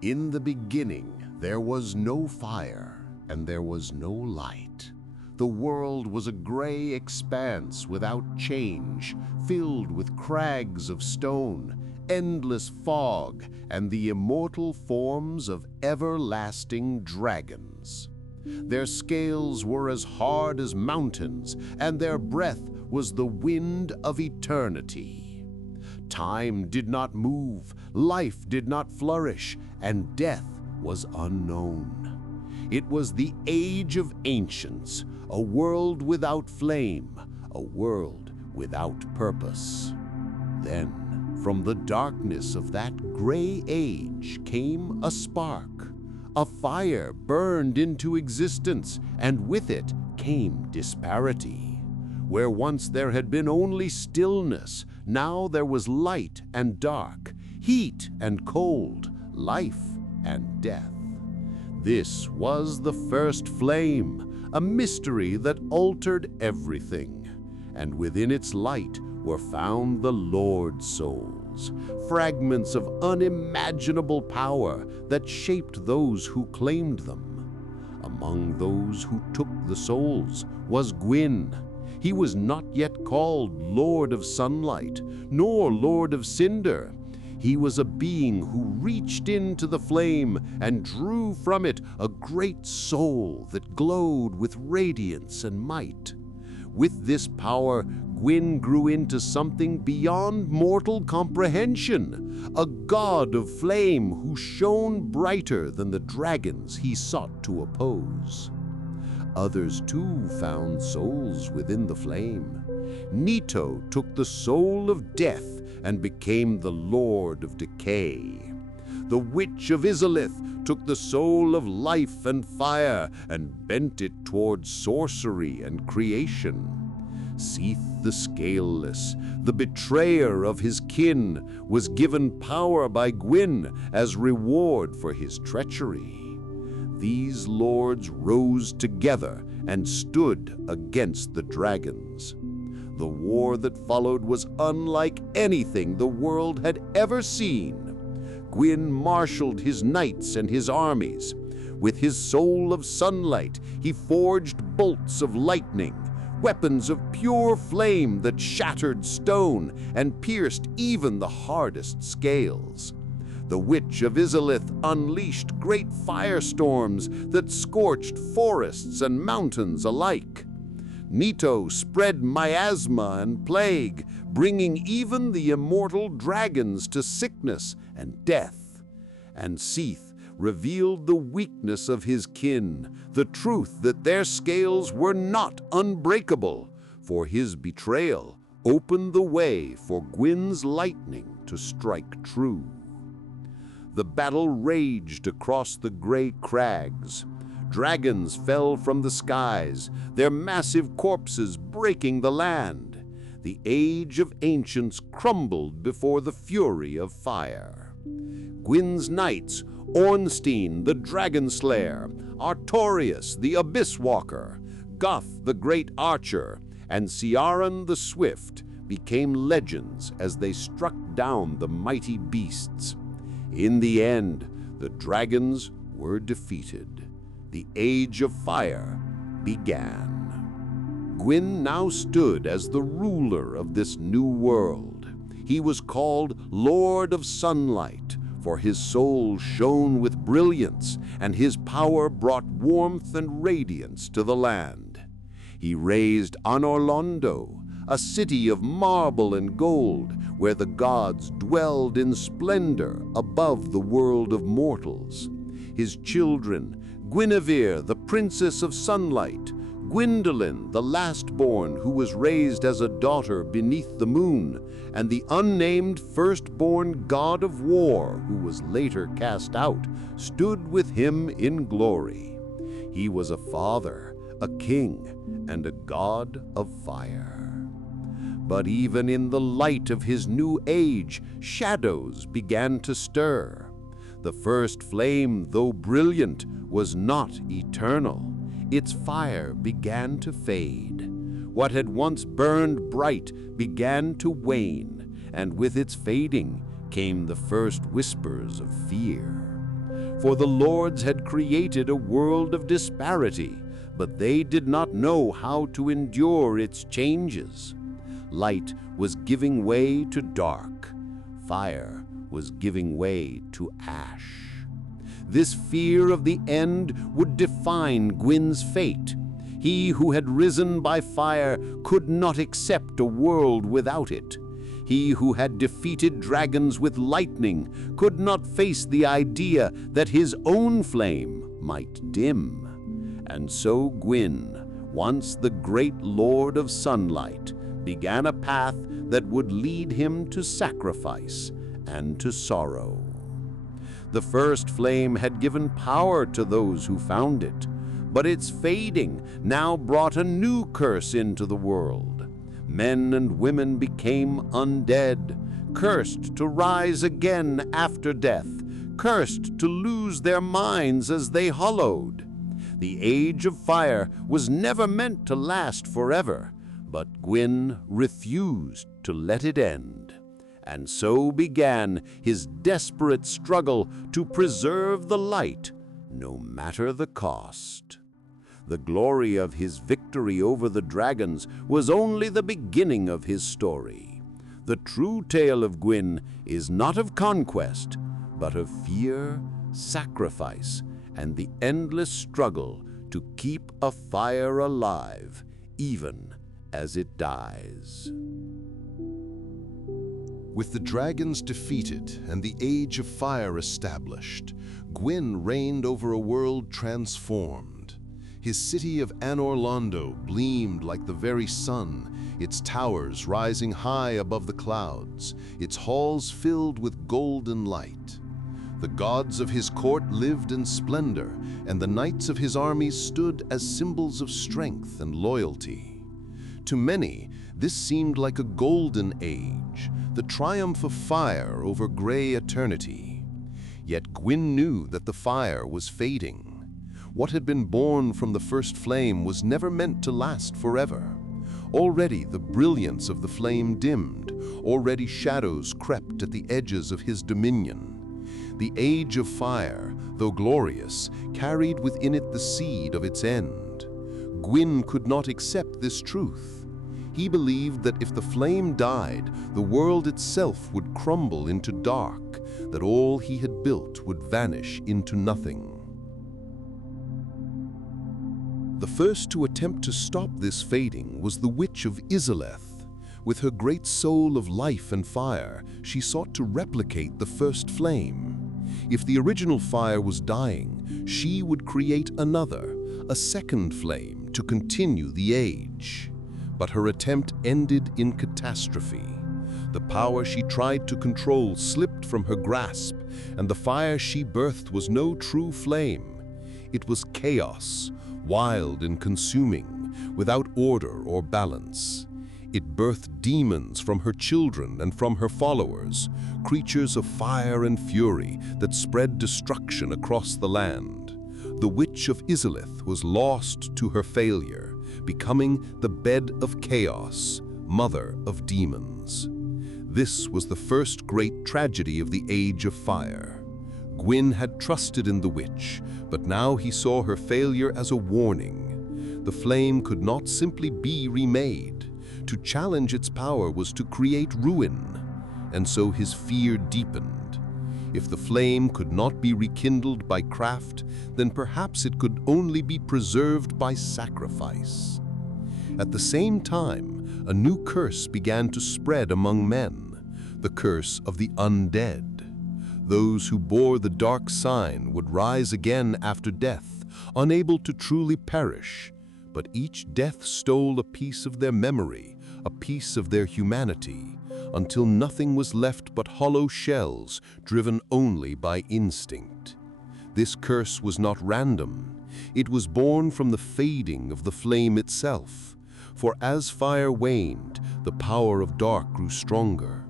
In the beginning, there was no fire, and there was no light. The world was a gray expanse without change, filled with crags of stone, endless fog, and the immortal forms of everlasting dragons. Their scales were as hard as mountains, and their breath was the wind of eternity. Time did not move, life did not flourish, and death was unknown. It was the age of ancients, a world without flame, a world without purpose. Then, from the darkness of that gray age came a spark. A fire burned into existence, and with it came disparity. Where once there had been only stillness, now there was light and dark, heat and cold, life and death. This was the first flame, a mystery that altered everything. And within its light were found the Lord's souls, fragments of unimaginable power that shaped those who claimed them. Among those who took the souls was Gwyn. He was not yet called Lord of Sunlight, nor Lord of Cinder. He was a being who reached into the flame and drew from it a great soul that glowed with radiance and might. With this power, Gwyn grew into something beyond mortal comprehension, a god of flame who shone brighter than the dragons he sought to oppose. Others too found souls within the flame. Nito took the soul of death and became the Lord of Decay. The Witch of Izalith took the soul of life and fire and bent it towards sorcery and creation. Seath the Scaleless, the betrayer of his kin, was given power by Gwyn as reward for his treachery. These lords rose together and stood against the dragons. The war that followed was unlike anything the world had ever seen. Gwyn marshaled his knights and his armies. With his soul of sunlight, he forged bolts of lightning, weapons of pure flame that shattered stone and pierced even the hardest scales. The Witch of Izalith unleashed great firestorms that scorched forests and mountains alike. Nito spread miasma and plague, bringing even the immortal dragons to sickness and death. And Seath revealed the weakness of his kin, the truth that their scales were not unbreakable, for his betrayal opened the way for Gwyn's lightning to strike true. The battle raged across the gray crags. Dragons fell from the skies, their massive corpses breaking the land. The age of ancients crumbled before the fury of fire. Gwyn's knights, Ornstein the Dragon Slayer, Artorius the Abyss Walker, Goth the Great Archer, and Ciaran the Swift became legends as they struck down the mighty beasts. In the end, the dragons were defeated. The Age of Fire began. Gwyn now stood as the ruler of this new world. He was called Lord of Sunlight, for his soul shone with brilliance, and his power brought warmth and radiance to the land. He raised Anorlondo, a city of marble and gold, where the gods dwelled in splendor above the world of mortals. His children, Guinevere, the Princess of Sunlight, Gwyndolin, the last-born who was raised as a daughter beneath the moon, and the unnamed firstborn god of war who was later cast out, stood with him in glory. He was a father, a king, and a god of fire. But even in the light of his new age, shadows began to stir. The first flame, though brilliant, was not eternal. Its fire began to fade. What had once burned bright began to wane, and with its fading came the first whispers of fear. For the lords had created a world of disparity, but they did not know how to endure its changes. Light was giving way to dark. Fire was giving way to ash. This fear of the end would define Gwyn's fate. He who had risen by fire could not accept a world without it. He who had defeated dragons with lightning could not face the idea that his own flame might dim. And so Gwyn, once the great lord of sunlight, began a path that would lead him to sacrifice and to sorrow. The first flame had given power to those who found it, but its fading now brought a new curse into the world. Men and women became undead, cursed to rise again after death, cursed to lose their minds as they hollowed. The Age of Fire was never meant to last forever, but Gwyn refused to let it end. And so began his desperate struggle to preserve the light, no matter the cost. The glory of his victory over the dragons was only the beginning of his story. The true tale of Gwyn is not of conquest, but of fear, sacrifice, and the endless struggle to keep a fire alive, even as it dies. With the dragons defeated and the Age of Fire established, Gwyn reigned over a world transformed. His city of Anorlando gleamed like the very sun, its towers rising high above the clouds, its halls filled with golden light. The gods of his court lived in splendor, and the knights of his armies stood as symbols of strength and loyalty. To many, this seemed like a golden age, the triumph of fire over gray eternity. Yet Gwyn knew that the fire was fading. What had been born from the first flame was never meant to last forever. Already the brilliance of the flame dimmed, already shadows crept at the edges of his dominion. The Age of Fire, though glorious, carried within it the seed of its end. Gwyn could not accept this truth. He believed that if the flame died, the world itself would crumble into dark, that all he had built would vanish into nothing. The first to attempt to stop this fading was the Witch of Izalith. With her great soul of life and fire, she sought to replicate the first flame. If the original fire was dying, she would create another, a second flame, to continue the age. But her attempt ended in catastrophe. The power she tried to control slipped from her grasp, and the fire she birthed was no true flame. It was chaos, wild and consuming, without order or balance. It birthed demons from her children and from her followers, creatures of fire and fury that spread destruction across the land. The Witch of Izalith was lost to her failure, becoming the bed of chaos, mother of demons. This was the first great tragedy of the Age of Fire. Gwyn had trusted in the witch, but now he saw her failure as a warning. The flame could not simply be remade. To challenge its power was to create ruin, and so his fear deepened. If the flame could not be rekindled by craft, then perhaps it could only be preserved by sacrifice. At the same time, a new curse began to spread among men, the curse of the undead. Those who bore the dark sign would rise again after death, unable to truly perish, but each death stole a piece of their memory, a piece of their humanity, until nothing was left but hollow shells driven only by instinct. This curse was not random. It was born from the fading of the flame itself. For as fire waned, the power of dark grew stronger.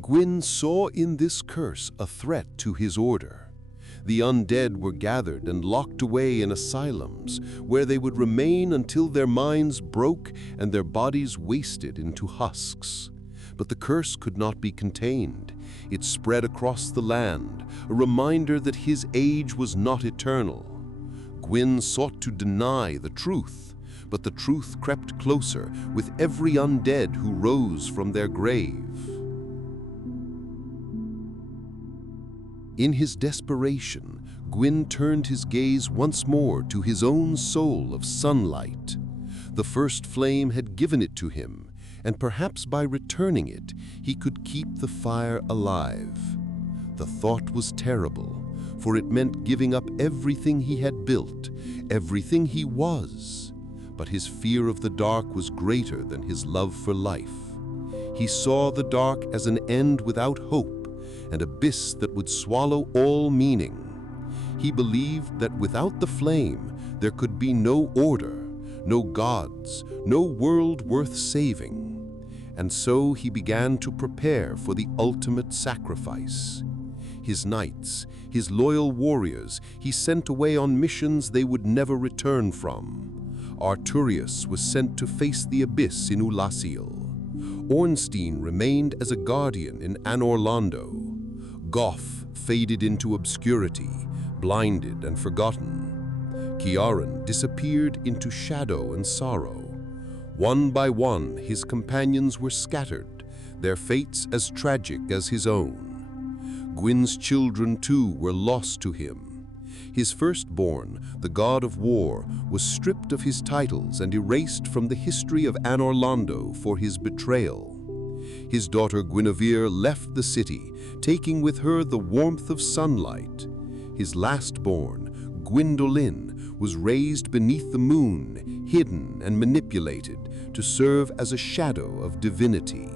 Gwyn saw in this curse a threat to his order. The undead were gathered and locked away in asylums, where they would remain until their minds broke and their bodies wasted into husks. But the curse could not be contained. It spread across the land, a reminder that his age was not eternal. Gwyn sought to deny the truth, but the truth crept closer with every undead who rose from their grave. In his desperation, Gwyn turned his gaze once more to his own soul of sunlight. The first flame had given it to him, and perhaps by returning it, he could keep the fire alive. The thought was terrible, for it meant giving up everything he had built, everything he was. But his fear of the dark was greater than his love for life. He saw the dark as an end without hope, an abyss that would swallow all meaning. He believed that without the flame, there could be no order, no gods, no world worth saving. And so he began to prepare for the ultimate sacrifice. His knights, his loyal warriors, he sent away on missions they would never return from. Arturius was sent to face the abyss in Ulasil. Ornstein remained as a guardian in Anorlando. Goff faded into obscurity, blinded and forgotten. Ciaran disappeared into shadow and sorrow. One by one, his companions were scattered, their fates as tragic as his own. Gwyn's children, too, were lost to him. His firstborn, the god of war, was stripped of his titles and erased from the history of Anorlando for his betrayal. His daughter Guinevere left the city, taking with her the warmth of sunlight. His lastborn, Gwyndolin, was raised beneath the moon, hidden and manipulated to serve as a shadow of divinity.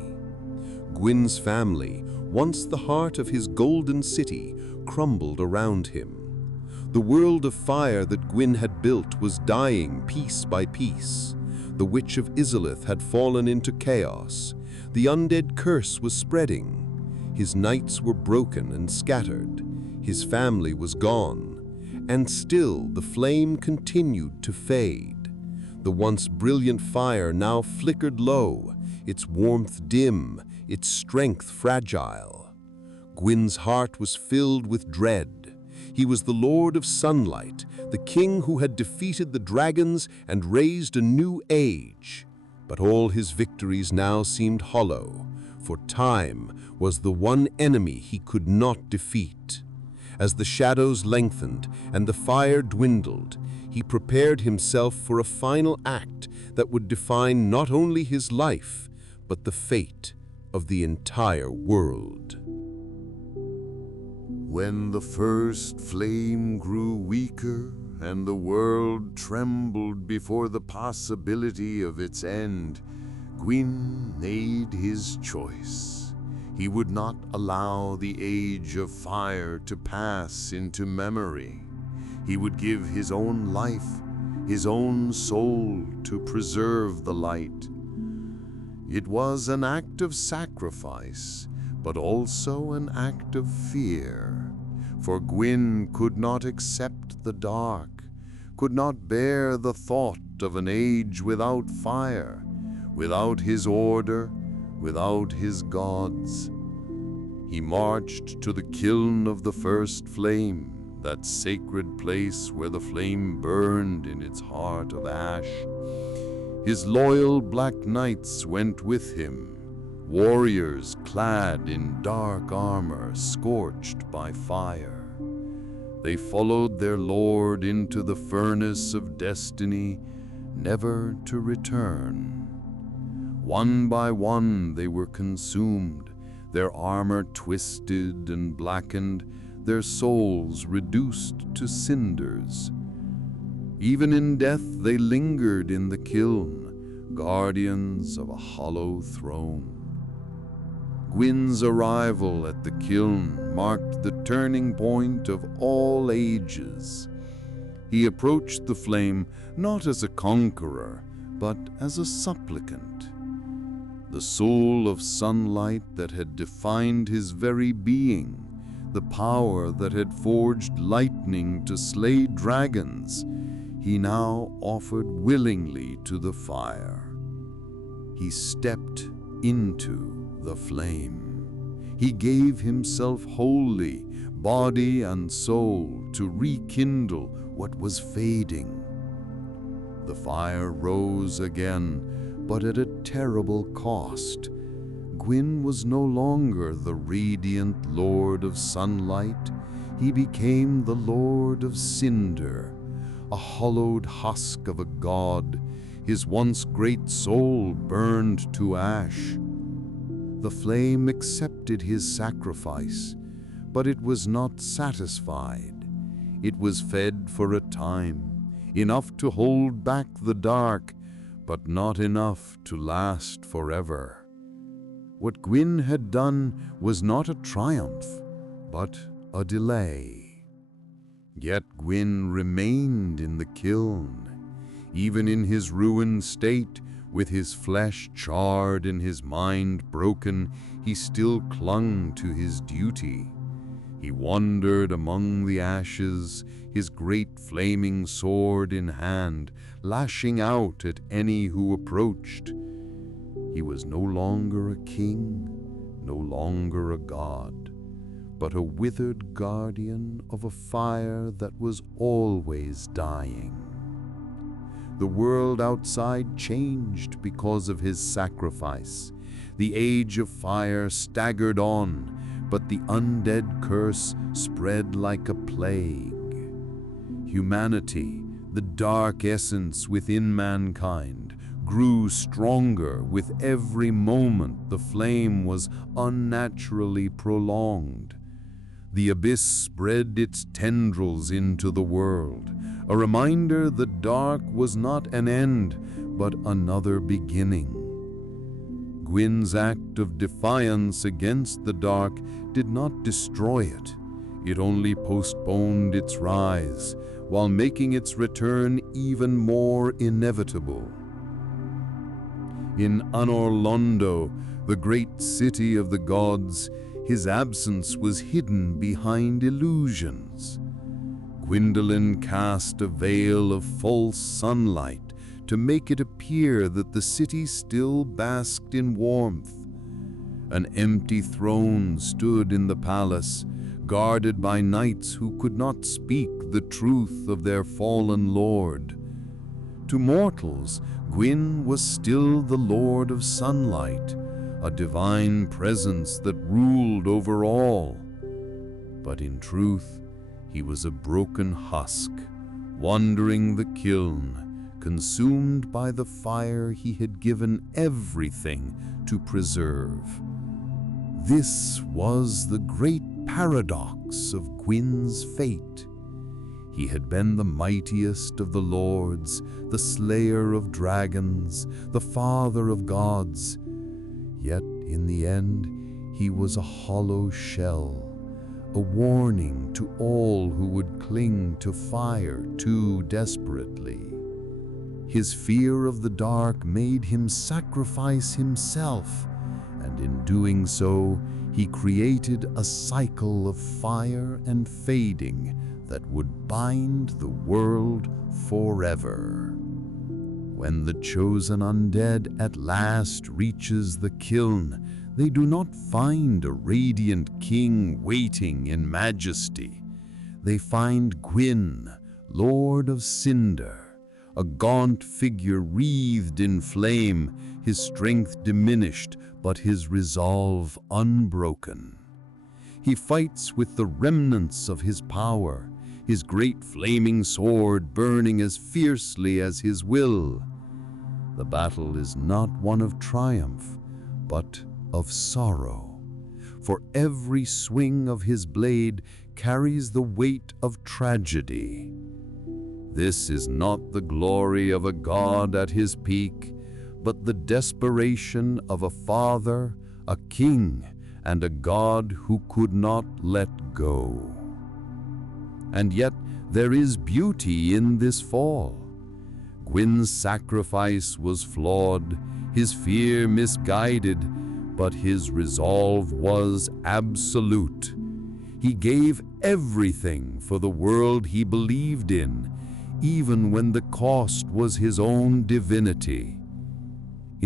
Gwyn's family, once the heart of his golden city, crumbled around him. The world of fire that Gwyn had built was dying piece by piece. The Witch of Izalith had fallen into chaos. The undead curse was spreading. His knights were broken and scattered. His family was gone. And still the flame continued to fade. The once brilliant fire now flickered low, its warmth dim, its strength fragile. Gwyn's heart was filled with dread. He was the Lord of Sunlight, the king who had defeated the dragons and raised a new age. But all his victories now seemed hollow, for time was the one enemy he could not defeat. As the shadows lengthened and the fire dwindled, he prepared himself for a final act that would define not only his life, but the fate of the entire world. When the first flame grew weaker and the world trembled before the possibility of its end, Gwyn made his choice. He would not allow the age of fire to pass into memory. He would give his own life, his own soul to preserve the light. It was an act of sacrifice, but also an act of fear. For Gwyn could not accept the dark, could not bear the thought of an age without fire, without his order, without his gods. He marched to the kiln of the first flame, that sacred place where the flame burned in its heart of ash. His loyal black knights went with him, warriors clad in dark armor, scorched by fire. They followed their lord into the furnace of destiny, never to return. One by one they were consumed, their armor twisted and blackened, their souls reduced to cinders. Even in death they lingered in the kiln, guardians of a hollow throne. Gwyn's arrival at the kiln marked the turning point of all ages. He approached the flame not as a conqueror, but as a supplicant. The soul of sunlight that had defined his very being, the power that had forged lightning to slay dragons, he now offered willingly to the fire. He stepped into the flame. He gave himself wholly, body and soul, to rekindle what was fading. The fire rose again, but at a terrible cost. Gwyn was no longer the radiant lord of sunlight. He became the lord of Cinder, a hollowed husk of a god. His once great soul burned to ash. The flame accepted his sacrifice, but it was not satisfied. It was fed for a time, enough to hold back the dark, but not enough to last forever. What Gwyn had done was not a triumph, but a delay. Yet Gwyn remained in the kiln. Even in his ruined state, with his flesh charred and his mind broken, he still clung to his duty. He wandered among the ashes, his great flaming sword in hand, lashing out at any who approached. He was no longer a king, no longer a god, but a withered guardian of a fire that was always dying. The world outside changed because of his sacrifice. The age of fire staggered on, but the undead curse spread like a plague. Humanity, the dark essence within mankind, grew stronger with every moment the flame was unnaturally prolonged. The abyss spread its tendrils into the world, a reminder that dark was not an end, but another beginning. Gwyn's act of defiance against the dark did not destroy it. It only postponed its rise, while making its return even more inevitable. In Anorlondo, the great city of the gods, his absence was hidden behind illusions. Gwendolyn cast a veil of false sunlight to make it appear that the city still basked in warmth. An empty throne stood in the palace, guarded by knights who could not speak the truth of their fallen lord. To mortals, Gwyn was still the Lord of Sunlight, a divine presence that ruled over all. But in truth, he was a broken husk, wandering the kiln, consumed by the fire he had given everything to preserve. This was the great paradox of Gwyn's fate. He had been the mightiest of the lords, the slayer of dragons, the father of gods. Yet in the end, he was a hollow shell, a warning to all who would cling to fire too desperately. His fear of the dark made him sacrifice himself, and in doing so, he created a cycle of fire and fading that would bind the world forever. When the chosen undead at last reaches the kiln, they do not find a radiant king waiting in majesty. They find Gwyn, Lord of Cinder, a gaunt figure wreathed in flame, his strength diminished, but his resolve unbroken. He fights with the remnants of his power, his great flaming sword burning as fiercely as his will. The battle is not one of triumph, but of sorrow, for every swing of his blade carries the weight of tragedy. This is not the glory of a god at his peak, but the desperation of a father, a king, and a god who could not let go. And yet there is beauty in this fall. Gwyn's sacrifice was flawed, his fear misguided, but his resolve was absolute. He gave everything for the world he believed in, even when the cost was his own divinity.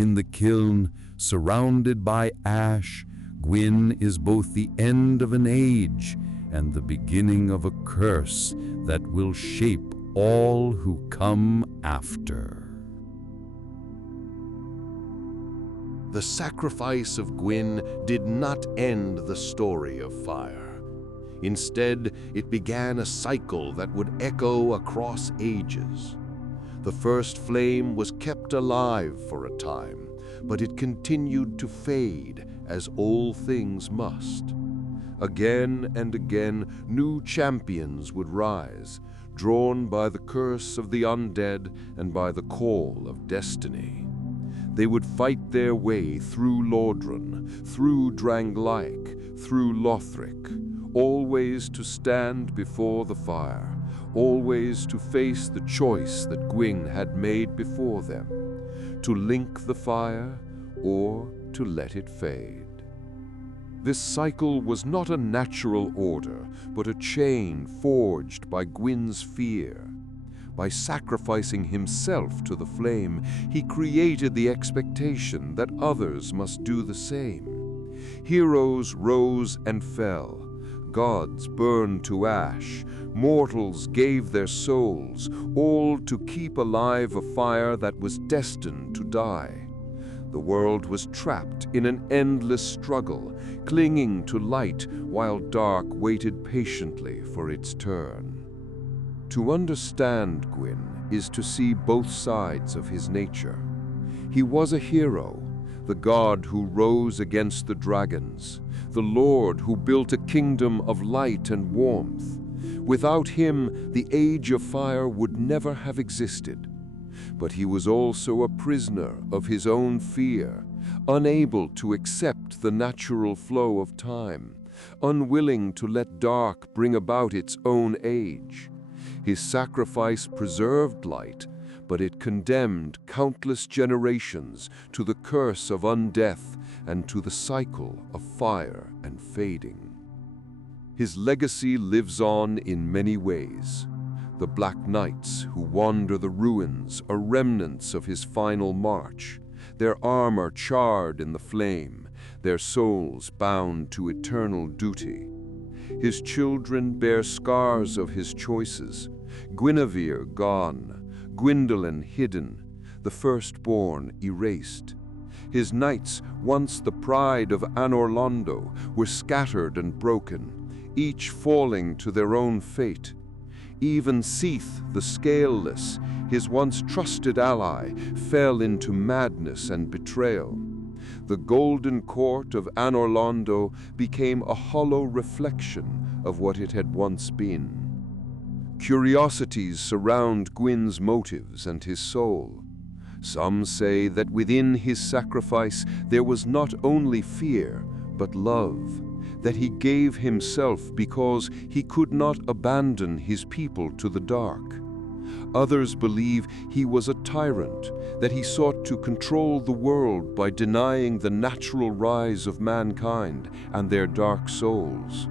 In the kiln, surrounded by ash, Gwyn is both the end of an age and the beginning of a curse that will shape all who come after. The sacrifice of Gwyn did not end the story of fire. Instead, it began a cycle that would echo across ages. The first flame was kept alive for a time, but it continued to fade, as all things must. Again and again, new champions would rise, drawn by the curse of the undead and by the call of destiny. They would fight their way through Lordran, through Drangleic, through Lothric, always to stand before the fire, always to face the choice that Gwyn had made before them, to link the fire or to let it fade. This cycle was not a natural order, but a chain forged by Gwyn's fear. By sacrificing himself to the flame, he created the expectation that others must do the same. Heroes rose and fell, gods burned to ash, mortals gave their souls, all to keep alive a fire that was destined to die. The world was trapped in an endless struggle, clinging to light while dark waited patiently for its turn. To understand Gwyn is to see both sides of his nature. He was a hero, the god who rose against the dragons, the lord who built a kingdom of light and warmth. Without him, the Age of Fire would never have existed. But he was also a prisoner of his own fear, unable to accept the natural flow of time, unwilling to let dark bring about its own age. His sacrifice preserved light, but it condemned countless generations to the curse of undeath and to the cycle of fire and fading. His legacy lives on in many ways. The Black Knights who wander the ruins are remnants of his final march, their armor charred in the flame, their souls bound to eternal duty. His children bear scars of his choices, Guinevere gone, Gwyndolin hidden, the firstborn erased. His knights, once the pride of Anorlondo, were scattered and broken, each falling to their own fate. Even Seath, the Scaleless, his once trusted ally, fell into madness and betrayal. The golden court of Anorlondo became a hollow reflection of what it had once been. Curiosities surround Gwyn's motives and his soul. Some say that within his sacrifice there was not only fear, but love, that he gave himself because he could not abandon his people to the dark. Others believe he was a tyrant, that he sought to control the world by denying the natural rise of mankind and their dark souls.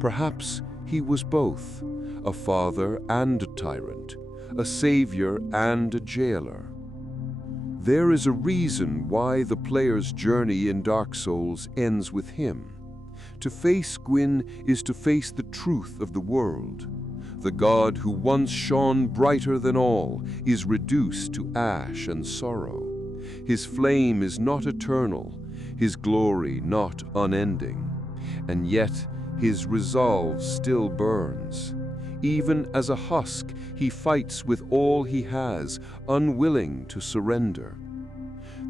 Perhaps he was both, a father and a tyrant, a savior and a jailer. There is a reason why the player's journey in Dark Souls ends with him. To face Gwyn is to face the truth of the world. The god who once shone brighter than all is reduced to ash and sorrow. His flame is not eternal, his glory not unending, and yet his resolve still burns. Even as a husk, he fights with all he has, unwilling to surrender.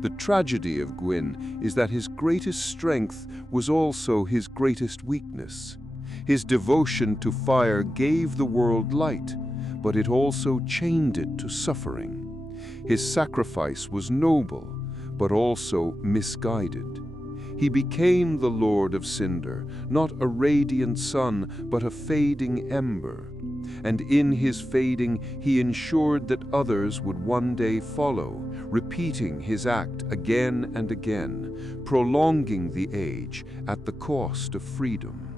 The tragedy of Gwyn is that his greatest strength was also his greatest weakness. His devotion to fire gave the world light, but it also chained it to suffering. His sacrifice was noble, but also misguided. He became the Lord of Cinder, not a radiant sun, but a fading ember. And in his fading, he ensured that others would one day follow, repeating his act again and again, prolonging the age at the cost of freedom.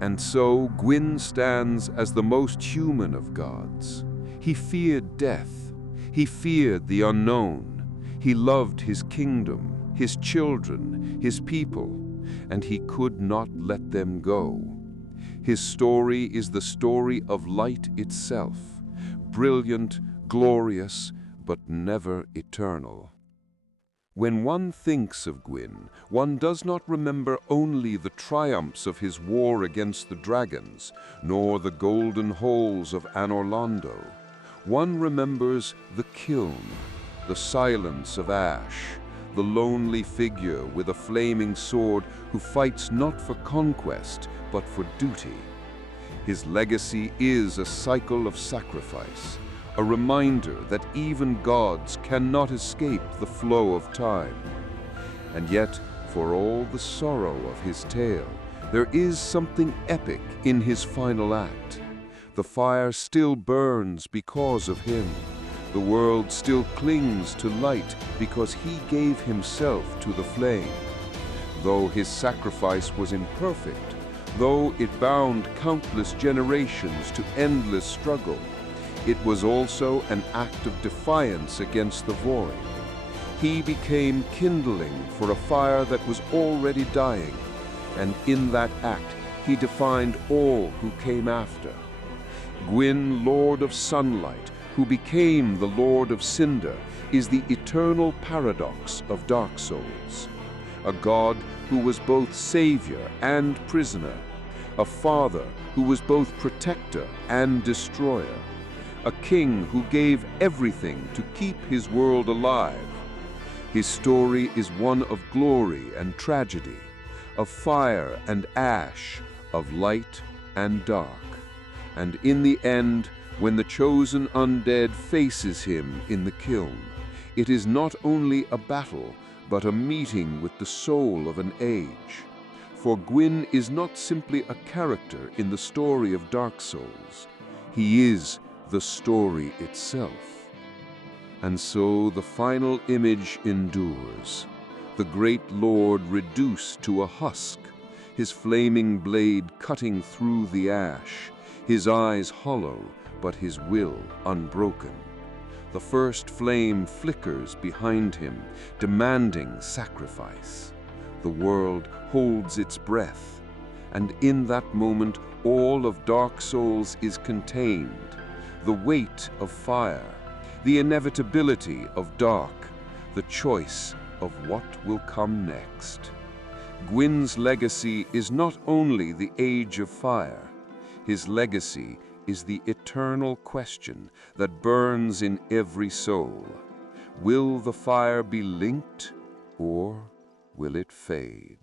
And so Gwyn stands as the most human of gods. He feared death. He feared the unknown. He loved his kingdom, his children, his people, and he could not let them go. His story is the story of light itself, brilliant, glorious, but never eternal. When one thinks of Gwyn, one does not remember only the triumphs of his war against the dragons, nor the golden halls of Anorlando. One remembers the kiln, the silence of ash, the lonely figure with a flaming sword who fights not for conquest, but for duty. His legacy is a cycle of sacrifice, a reminder that even gods cannot escape the flow of time. And yet, for all the sorrow of his tale, there is something epic in his final act. The fire still burns because of him. The world still clings to light because he gave himself to the flame. Though his sacrifice was imperfect, though it bound countless generations to endless struggle, it was also an act of defiance against the void. He became kindling for a fire that was already dying, and in that act he defined all who came after. Gwyn, Lord of Sunlight, who became the Lord of Cinder, is the eternal paradox of Dark Souls. A god who was both savior and prisoner, a father who was both protector and destroyer, a king who gave everything to keep his world alive. His story is one of glory and tragedy, of fire and ash, of light and dark. And in the end, when the chosen undead faces him in the kiln, it is not only a battle, but a meeting with the soul of an age. For Gwyn is not simply a character in the story of Dark Souls. He is the story itself. And so the final image endures, the great Lord reduced to a husk, his flaming blade cutting through the ash, his eyes hollow, but his will unbroken. The first flame flickers behind him, demanding sacrifice. The world holds its breath, and in that moment all of Dark Souls is contained. The weight of fire, the inevitability of dark, the choice of what will come next. Gwyn's legacy is not only the Age of Fire. His legacy is the eternal question that burns in every soul. Will the fire be linked, or will it fade?